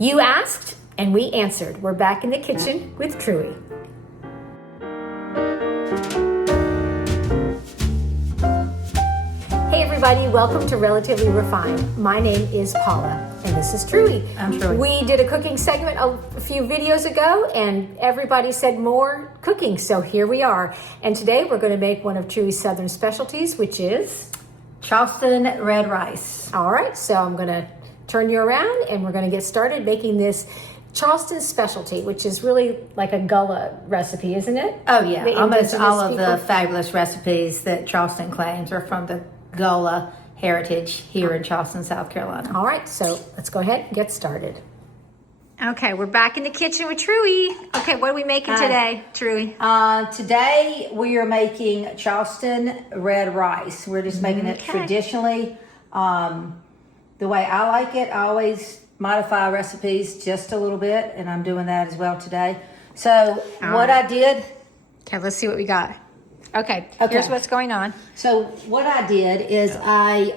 You asked, and we answered. We're back in the kitchen with Truey. Hey everybody, welcome to Relatively Refined. My name is Paula, and this is Truey. I'm Truey. We did a cooking segment a few videos ago, and everybody said more cooking, so here we are. And today we're going to make one of Truey's Southern specialties, which is Charleston Red Rice. All right, so I'm going to turn you around and we're going to get started making this Charleston specialty, which is really like a gullah recipe, isn't it? Oh yeah, The almost indigenous all of people. the fabulous recipes that Charleston claims are from the gullah heritage here in Charleston, South Carolina. All right, so let's go ahead and get started. Okay, we're back in the kitchen with Truey. Okay, what are we making today, Truey? Today we are making Charleston Red Rice. We're just making it traditionally. The way I like it, I always modify recipes just a little bit, and I'm doing that as well today. So what I did... Okay, let's see what we got. Okay, here's what's going on. So what I did is I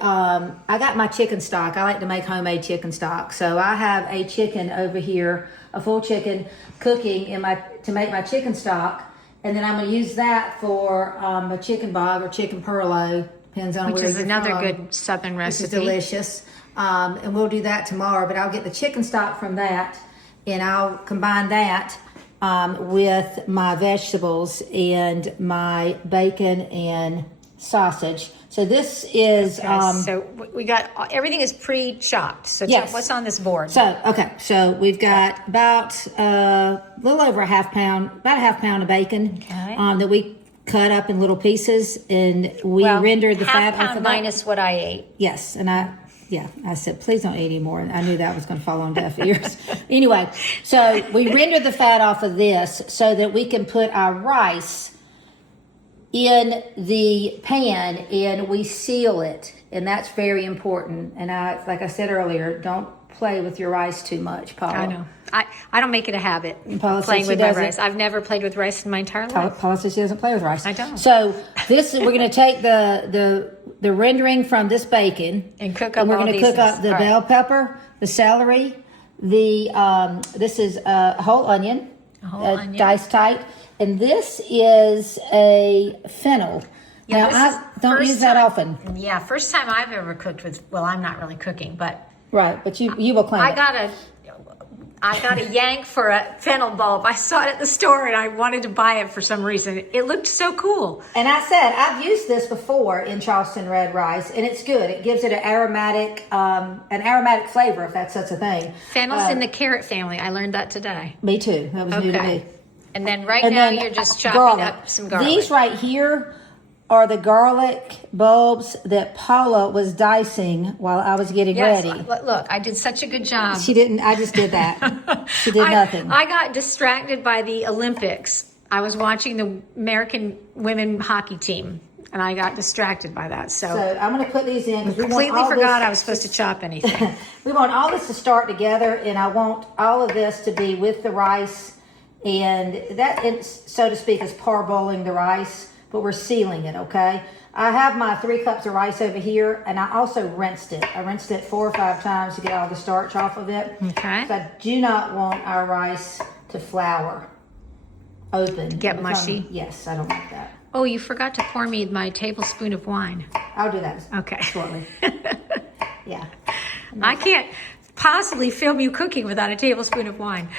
got my chicken stock. I like to make homemade chicken stock. So I have a chicken over here, a full chicken cooking to make my chicken stock. And then I'm going to use that for a chicken bog or chicken perlo, depends on where you're from. Which is another good Southern recipe. Which is delicious. And we'll do that tomorrow, but I'll get the chicken stock from that and I'll combine that with my vegetables and my bacon and sausage. So this is... so we got, everything is pre-chopped. So yes. What's on this board? So we've got about a little over a half pound of bacon that we cut up in little pieces, and we rendered the fat off of that. Minus what I ate. Yes, and I said, please don't eat anymore. And I knew that was going to fall on deaf ears. Anyway, so we rendered the fat off of this so that we can put our rice in the pan and we seal it. And that's very important. And like I said earlier, don't play with your rice too much, Paula. I know. I don't make it a habit playing with my rice. I've never played with rice in my entire life. Paula says she doesn't play with rice. I don't. So we're going to take the rendering from this bacon and cook up. And we're going to cook up the bell pepper, the celery, this is a whole onion, diced tight, and this is a fennel. Yeah, now I don't use that often. Yeah, first time I've ever cooked with. Well, I'm not really cooking, but but you will claim it. I got a yank for a fennel bulb. I saw it at the store and I wanted to buy it for some reason. It looked so cool. And I said, I've used this before in Charleston Red Rice, and it's good. It gives it an aromatic flavor, if that's such a thing. Fennel's in the carrot family. I learned that today. Me too. That was new to me. And then now you're just chopping up some garlic. These right here are the garlic bulbs that Paula was dicing while I was getting ready. Look, I did such a good job. She didn't. I just did that. She did nothing. I got distracted by the Olympics. I was watching the American women hockey team, and I got distracted by that. So I'm going to put these in. Completely forgot I was supposed to chop anything. We want all this to start together, and I want all of this to be with the rice, and that, so to speak, is parboiling the rice. But we're sealing it, okay? I have my 3 cups of rice over here, and I also rinsed it. I rinsed it 4 or 5 times to get all the starch off of it. Okay. So I do not want our rice to flour open. Get mushy? Yes, I don't like that. Oh, you forgot to pour me my tablespoon of wine. I'll do that shortly. Yeah. I can't possibly film you cooking without a tablespoon of wine.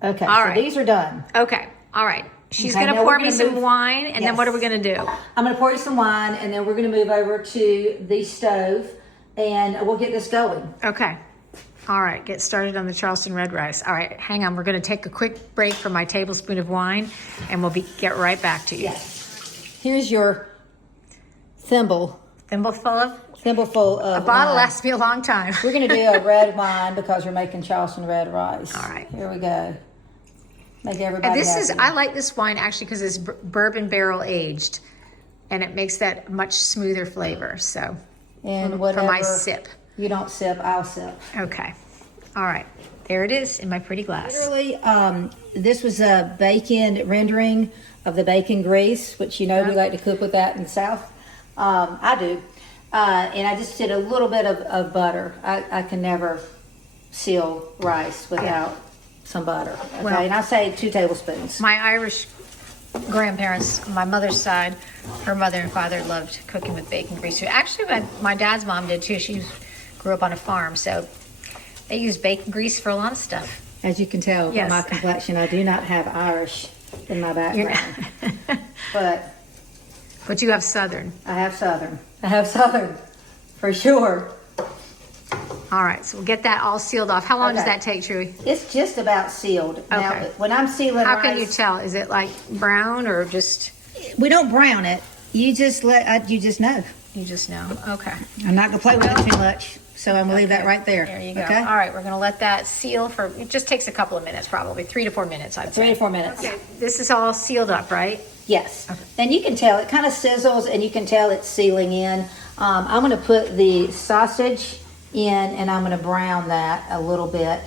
Okay, so these are done. Okay, all right. She's going to pour me some wine, and then what are we going to do? I'm going to pour you some wine, and then we're going to move over to the stove, and we'll get this going. Okay. All right, get started on the Charleston Red Rice. All right, hang on. We're going to take a quick break for my tablespoon of wine, and we'll get right back to you. Yes. Here's your thimbleful of a bottle lasts me a long time. We're going to do a red wine because we're making Charleston Red Rice. All right. Here we go. Make everybody happy. I like this wine actually because it's bourbon barrel aged, and it makes that much smoother flavor. So, and for my sip. You don't sip, I'll sip. Okay. All right. There it is in my pretty glass. Literally, this was a bacon rendering of the bacon grease, which we like to cook with that in the South. I do. And I just did a little bit of butter. I can never seal rice without some butter. Okay, Well- and I say 2 tablespoons. My Irish grandparents, on my mother's side, her mother and father loved cooking with bacon grease. Actually, my dad's mom did too. She grew up on a farm, so they use bacon grease for a lot of stuff. As you can tell Yes. from my complexion, I do not have Irish in my background. But you have Southern. I have Southern, for sure. All right, so we'll get that all sealed off. How long does Okay. that take, Chewy? It's just about sealed. Now, Okay. when I'm sealing How rice, can you tell? Is it like brown or just, we don't brown it. You just you just know. you just know? Okay. I'm not gonna play with it too much, so I'm gonna leave that right there. There you go. Okay, All right, we're going to let that seal for, it just takes a couple of minutes probably, 3 to 4 minutes, I'd say. 3 to 4 minutes. Okay, this is all sealed up, right? Yes, and you can tell it kind of sizzles, and you can tell it's sealing in. I'm gonna put the sausage in, and I'm gonna brown that a little bit.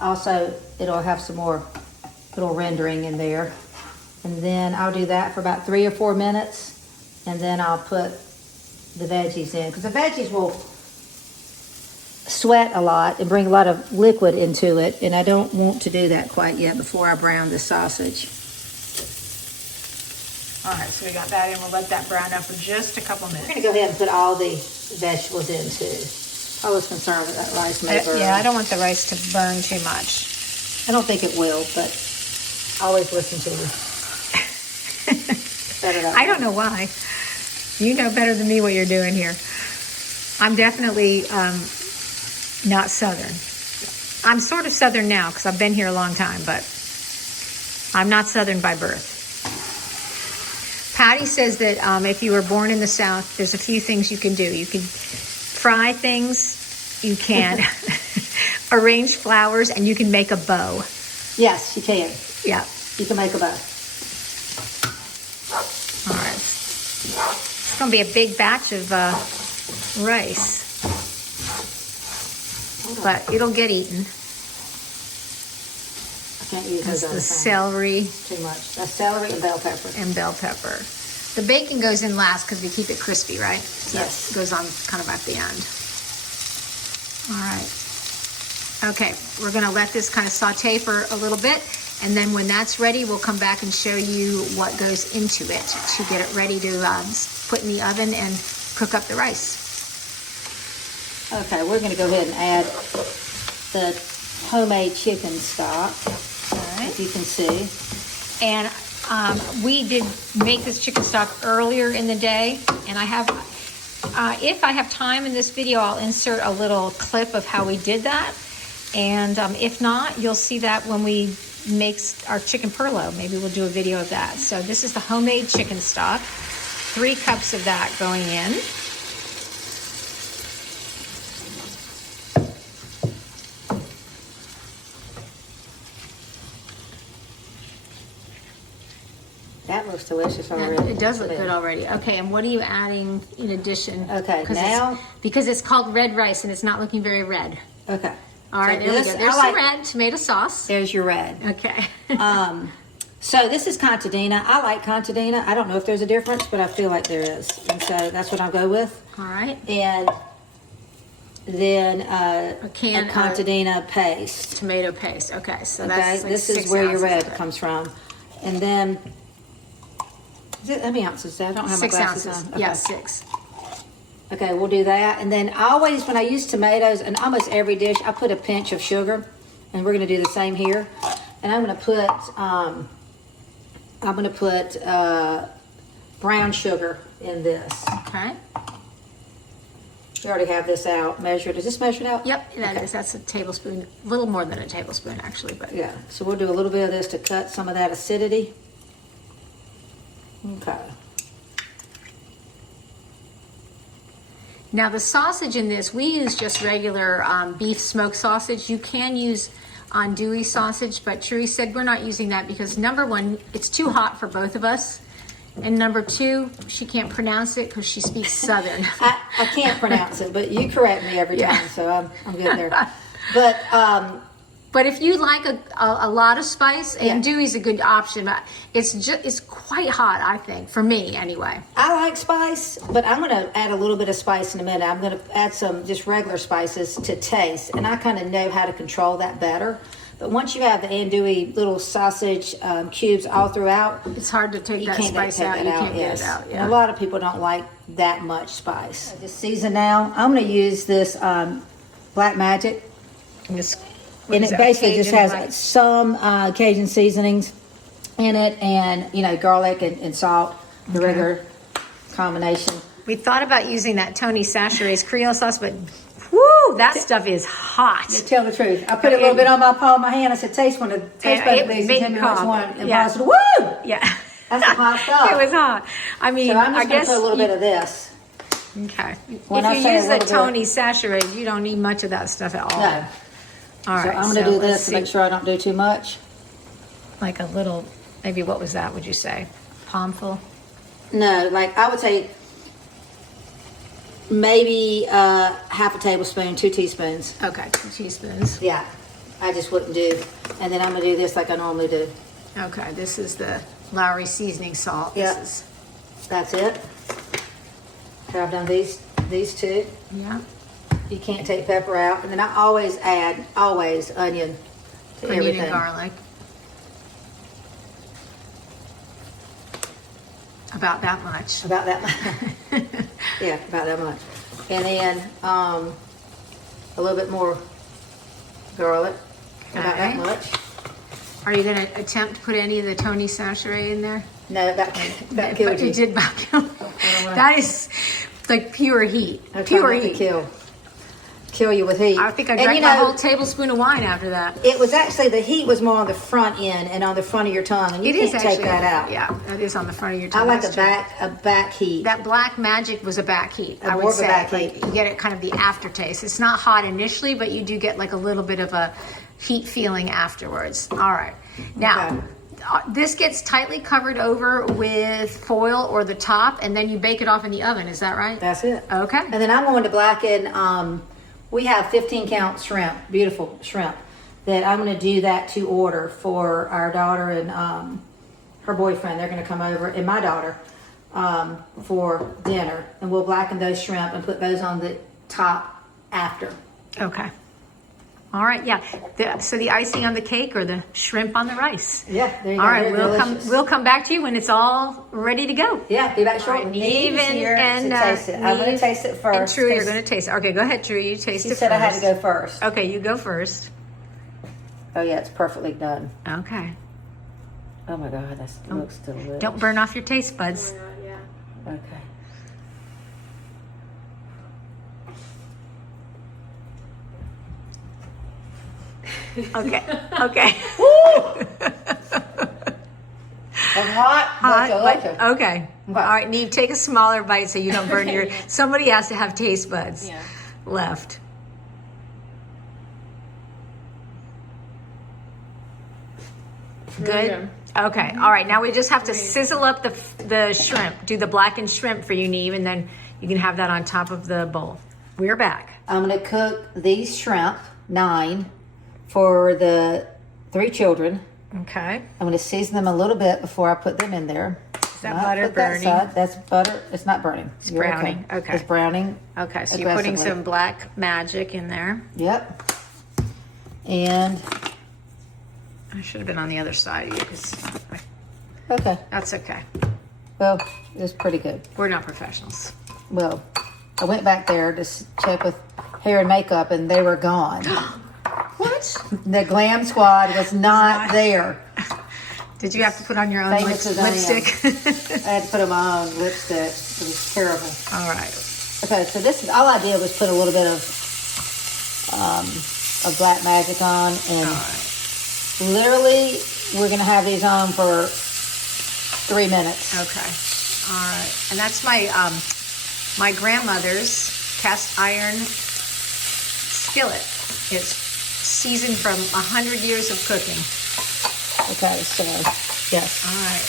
Also, it'll have some more little rendering in there, and then I'll do that for about 3 or 4 minutes, and then I'll put the veggies in, because the veggies will sweat a lot and bring a lot of liquid into it, and I don't want to do that quite yet before I brown the sausage. All right, so we got that in. We'll let that brown up for just a couple We're minutes. gonna go ahead and put all the vegetables in too. I was concerned that rice may burn. Yeah, I don't want the rice to burn too much. I don't think it will, but I always listen to you. Better that I way. don't know why. You know better than me what you're doing here. I'm definitely not Southern. I'm sort of Southern now because I've been here a long time, but I'm not Southern by birth. Patty says that if you were born in the South, there's a few things you can do. You can fry things, you can arrange flowers, and you can make a bow. Yes, you can. Yeah. You can make a bow. All right. It's going to be a big batch of rice, but it'll get eaten. I can't use That's those the other celery things. Too much. That's celery and bell pepper. and bell pepper. The bacon goes in last because we keep it crispy, right? So Yes. it goes on kind of at the end. All right. Okay, we're going to let this kind of saute for a little bit, and then when that's ready, we'll come back and show you what goes into it to get it ready to put in the oven and cook up the rice. Okay, we're gonna go ahead and add the homemade chicken stock, All right. if you can see. And we did make this chicken stock earlier in the day, and I have, if I have time in this video, I'll insert a little clip of how we did that. And if not, you'll see that when we make our chicken perlo. Maybe we'll do a video of that. So this is the homemade chicken stock. 3 cups of that going in. That looks delicious already. It does look good already. Okay, and what are you adding in addition? Okay, now- because it's called red rice and it's not looking very red. Okay. All right, So there we this- go. I There's like- some red tomato sauce. There's your red. Okay. So this is contadina. I like contadina. I don't know if there's a difference, but I feel like there is. And so that's what I'll go with. All right. And then A can a of contadina paste. tomato paste. Okay, so Okay, that's like this 6 is where your ounces red of it. comes from. And then, how many ounces? I don't have 6 my glasses ounces. on. Okay. Yeah, 6. Okay, we'll do that. And then I always, when I use tomatoes, in almost every dish, I put a pinch of sugar. And we're going to do the same here. And I'm going to put brown sugar in this. Okay. We already have this out measured. Is this measured out? Yep, that Okay. is. That's a tablespoon, a little more than a tablespoon actually, but Yeah. So we'll do a little bit of this to cut some of that acidity. Okay. now the sausage in this, we use just regular beef smoked sausage. You can use andouille sausage, but Cherie said we're not using that because number one, it's too hot for both of us. And number 2, she can't pronounce it because she speaks Southern. I can't pronounce it, but you correct me every Yeah. time, so I'm good there. But But if you like a lot of spice, andouille's a good option. But it's quite hot, I think, for me anyway. I like spice, but I'm going to add a little bit of spice in a minute. I'm going to add some just regular spices to taste, and I kind of know how to control that better. But once you have the andouille little sausage cubes all throughout, it's hard to take that spice out. You can't get it out. Yeah. And a lot of people don't like that much spice. Just season now. I'm going to use this Black Magic. And it basically just has some Cajun seasonings in it, and garlic and salt, the regular combination. We thought about using that Tony Chachere's Creole sauce, but whoo, that stuff is hot. To tell the truth, I put a little bit on my palm of my hand. I said, "Taste one of the taste buds, please." And tell me which one. And I said, "Woo!" Yeah, that's some hot stuff. It was hot. I mean, so I'm just I guess put a little bit of this. Okay. If you use the Tony Chachere's, you don't need much of that stuff at all. No. All right. So I'm going to do this to make sure I don't do too much. Like a little, maybe what was that, would you say? Palmful? No, like I would say maybe half a tablespoon, 2 teaspoons. Okay, 2 teaspoons. Yeah, I just wouldn't do. And then I'm going to do this like I normally do. Okay, this is the Lowry seasoning salt. Yeah. That's it. So I've done these two. Yeah. You can't take pepper out. And then I always add, onion to everything. And garlic. About that much. About that much. Yeah, about that much. And then a little bit more garlic. About that much. Are you going to attempt to put any of the Tony Chachere in there? No, that killed you. You did about kill. That is like pure heat. Pure heat. Kill you with heat. I think I drank a whole tablespoon of wine after that. It was actually, the heat was more on the front end and on the front of your tongue, and you can't take that out. Yeah, that is on the front of your tongue. I like a back heat. That Black Magic was a back heat. I would more of say. a back heat. You get it kind of the aftertaste. It's not hot initially, but you do get like a little bit of a heat feeling afterwards. All right. Now, this gets tightly covered over with foil or the top, and then you bake it off in the oven. Is that right? That's it. Okay. And then I'm going to blacken. We have 15-count shrimp, beautiful shrimp, that I'm going to do that to order for our daughter and her boyfriend. They're going to come over, and my daughter, for dinner. And we'll blacken those shrimp and put those on the top after. Okay. All right, yeah. So the icing on the cake or the shrimp on the rice. Yeah, there you go. All right, we'll come back to you when it's all ready to go. Yeah, be back shortly. Right, Neve and taste it. I'm going to taste it first. And True, you're going to taste it. Okay, go ahead, True. You taste it first. She said I had to go first. Okay, you go first. Oh yeah, it's perfectly done. Okay. Oh my God, that looks delicious. Don't burn off your taste buds. Okay. Okay. Okay. Hot, but okay. All right, Neve, take a smaller bite so you don't burn your. Somebody has to have taste buds left. Good. Okay. All right. Now we just have to sizzle up the shrimp. Do the blackened shrimp for you, Neve, and then you can have that on top of the bowl. We're back. I'm going to cook these shrimp, 9, for the 3 children. Okay. I'm going to season them a little bit before I put them in there. Is that butter burning? That's butter. It's not burning. It's browning. Okay. It's browning. Okay, so you're putting some Black Magic in there. Yep. And I should have been on the other side of you because okay. That's okay. Well, it was pretty good. We're not professionals. Well, I went back there to check with hair and makeup, and they were gone. What? The glam squad was not there. Did you have to put on your own lipstick? I had to put on my own lipstick. It was terrible. All right. Okay, so this is all I did was put a little bit of Black Magic on, and literally we're gonna have these on for 3 minutes. Okay. All right. And that's my grandmother's cast iron skillet. It's seasoned from 100 years of cooking. Okay, so yes. All right.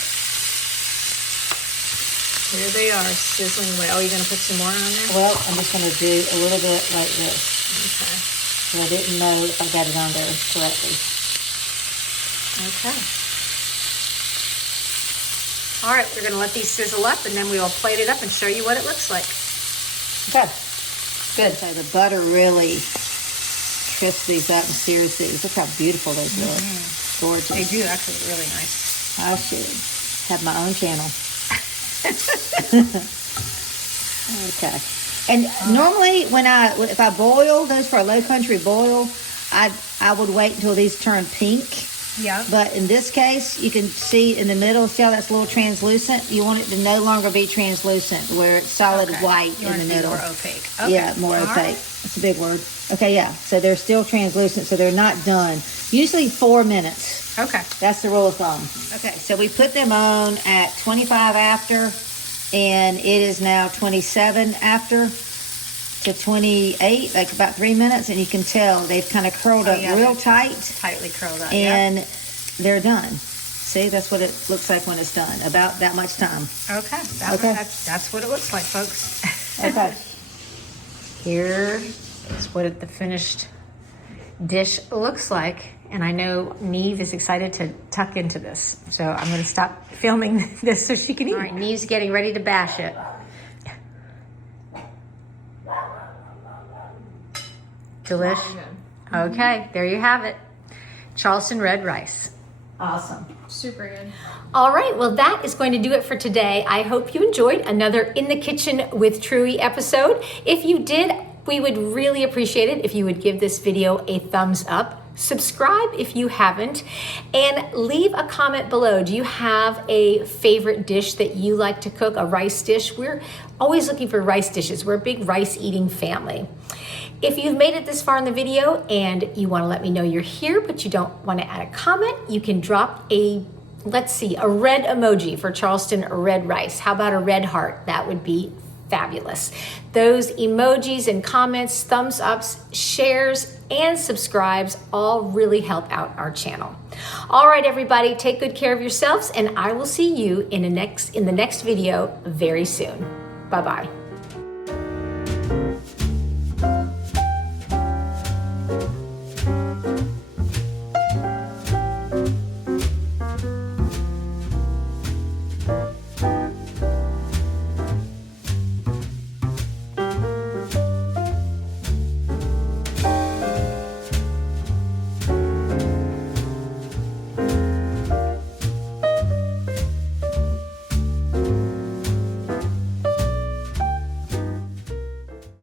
Here they are, sizzling away. Oh, you're going to put some more on there? Well, I'm just going to do a little bit like this. Okay. I didn't know if I got it on there correctly. Okay. All right, we're going to let these sizzle up, and then we will plate it up and show you what it looks like. Okay. Good. So the butter really crisps these up and sears these. Look how beautiful those look. Gorgeous. They do actually look really nice. I should have my own channel. Okay. And normally if I boil those for a low country boil, I would wait until these turn pink. Yeah. But in this case, you can see in the middle, see how that's a little translucent? You want it to no longer be translucent, where it's solid white in the middle. More opaque. Okay. Yeah, more opaque. Right. That's a big word. Okay, yeah. So they're still translucent, so they're not done. Usually 4 minutes. Okay. That's the rule of thumb. Okay, so we put them on at 25 after, and it is now 27 after to 28, like about 3 minutes, and you can tell they've kind of curled up real tight. Tightly curled up. And they're done. See, that's what it looks like when it's done. About that much time. Okay. That's what it looks like, folks. Okay. Here is what the finished dish looks like. And I know Neve is excited to tuck into this. So I'm going to stop filming this so she can eat. All right, Neve's getting ready to bash it. Delish. Okay, there you have it. Charleston Red Rice. Awesome. Super good. All right, well, that is going to do it for today. I hope you enjoyed another In the Kitchen with Truey episode. If you did, we would really appreciate it if you would give this video a thumbs up. Subscribe if you haven't, and leave a comment below. Do you have a favorite dish that you like to cook, a rice dish? We're always looking for rice dishes. We're a big rice eating family. If you've made it this far in the video and you want to let me know you're here, but you don't want to add a comment, you can drop a red emoji for Charleston Red Rice. How about a red heart? That would be fabulous. Those emojis and comments, thumbs ups, shares, and subscribes all really help out our channel. All right, everybody, take good care of yourselves, and I will see you in the next video very soon. Bye-bye.